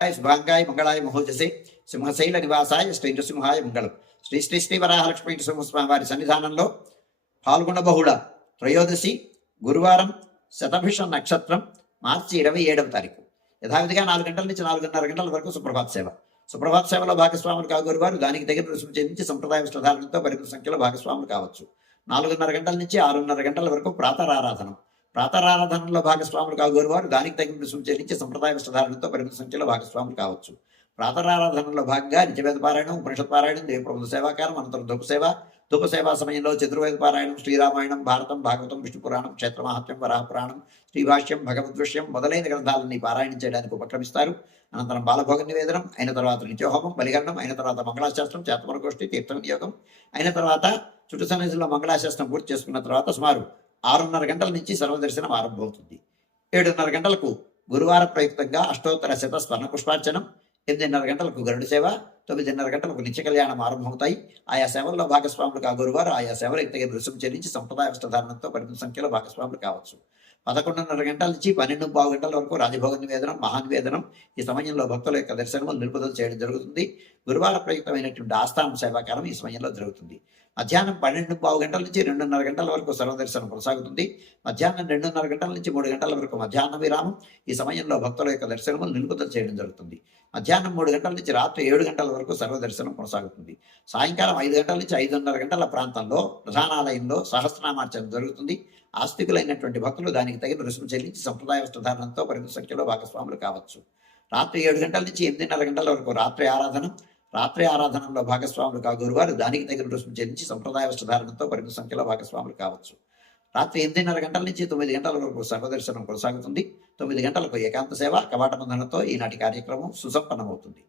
శుభాంగాయ మంగళాయ మహోజసే సింహశైల నివాసాయ శ్రీ నృసింహాయ మంగళం. శ్రీ శ్రీ శ్రీ వరాహలక్ష్మీ నృసింహస్వామి వారి సన్నిధానంలో పాల్గొన బహుళ త్రయోదశి గురువారం శతభిష నక్షత్రం మార్చి 27వ తారీఖు యథావిధిగా 4 గంటల నుంచి 4:30 గంటల వరకు సుప్రభాత సేవ. సుప్రభాత సేవలో భాగస్వాములు కాగోరు వారు దానికి తగిన రుసుము చెల్లించి సంప్రదాయ వస్త్రధారణతో పరిమిత సంఖ్యలో భాగస్వాములు కావచ్చు. 4:30 గంటల నుంచి 6:30 గంటల వరకు ప్రాతరారాధనం. ప్రాతరారాధనలో భాగస్వాములు కాగోరు వారు దానికి తగిన రుసుము చెల్లించి సంప్రదాయ వస్త్రధారణతో పరిమిత సంఖ్యలో భాగస్వాములు కావచ్చు. ప్రాతరారాధనలో భాగంగా నిత్యవేద పారాయణం, ఉపనిషత్ పారాయణం, దేవప్రబంధ సేవాకారం, అనంతరం ధూప సేవా సమయంలో చతుర్వేద పారాయణం, శ్రీరామాయణం, భారతం, భాగవతం, విష్ణు పురాణం, క్షేత్ర మహాత్మ్యం, వరాహ పురాణం, శ్రీభాష్యం, భగవద్విషయం మొదలైన గ్రంథాలని పారాయణం చేయడానికి ఉపక్రమిస్తారు. అనంతరం బాలభోగ నివేదనం అయిన తర్వాత నిత్యోహోమం, బలిగరణం అయిన తర్వాత మంగళాశాస్త్రం, చేతమరగోష్ఠి, తీర్థ వినియోగం అయిన తర్వాత చుట్టు సన్నిధిలో మంగళాశాస్త్రం పూర్తి చేసుకున్న తర్వాత సుమారు 6:30 గంటల నుంచి సర్వదర్శనం ఆరంభమవుతుంది. 7:30 గంటలకు గురువార ప్రయుక్తంగా అష్టోత్తర శత స్వర్ణ పుష్పార్చనం, 8:30 గంటలకు గరుడ సేవ, 9:30 గంటలకు నిత్య కళ్యాణం ఆరంభమవుతాయి. ఆయా సేవల్లో భాగస్వాములు కాగోరువారు ఆయా సేవలకు తగిన రుసుము చెల్లించి సంప్రదాయ వస్త్రధారణంతో పరిమిత సంఖ్యలో భాగస్వాములు కావచ్చు. 11:30 గంటల నుంచి 12:15 గంటల వరకు రాజభోగ నివేదనం, మహానివేదనం. ఈ సమయంలో భక్తుల యొక్క దర్శనము నిలుపుదల చేయడం జరుగుతుంది. గురువార ప్రయుక్తమైనటువంటి ఆస్థానం సేవాకాలం ఈ సమయంలో జరుగుతుంది. మధ్యాహ్నం 12:15 గంటల నుంచి 2:30 గంటల వరకు సర్వదర్శనం కొనసాగుతుంది. మధ్యాహ్నం 2:30 గంటల నుంచి 3 గంటల వరకు మధ్యాహ్న విరామం. ఈ సమయంలో భక్తుల యొక్క దర్శనము నిలుపుదల చేయడం జరుగుతుంది. మధ్యాహ్నం 3 గంటల నుంచి రాత్రి 7 గంటల వరకు సర్వదర్శనం కొనసాగుతుంది. సాయంకాలం 5 గంటల నుంచి 5:30 గంటల ప్రాంతంలో ప్రధానాలయంలో సహస్రనామార్చన జరుగుతుంది. ఆస్తికులైనటువంటి భక్తులు దానికి తగిన రుసుము చెల్లించి సంప్రదాయ వస్త్రధారణంతో పరిమిత సంఖ్యలో భాగస్వాములు కావచ్చు. రాత్రి 7 గంటల నుంచి 8:30 గంటల వరకు రాత్రి ఆరాధన. రాత్రి ఆరాధనలో భాగస్వాములు కాగోరు వారు దానికి తగిన రుసుము చెల్లించి సంప్రదాయ వస్త్రధారణతో పరిమిత సంఖ్యలో భాగస్వాములు కావచ్చు. రాత్రి 8:30 గంటల నుంచి 9 గంటల వరకు సర్వదర్శనం కొనసాగుతుంది. 9 గంటలకు ఏకాంత సేవ కవాట బంధనతో ఈనాటి కార్యక్రమం సుసంపన్నమవుతుంది.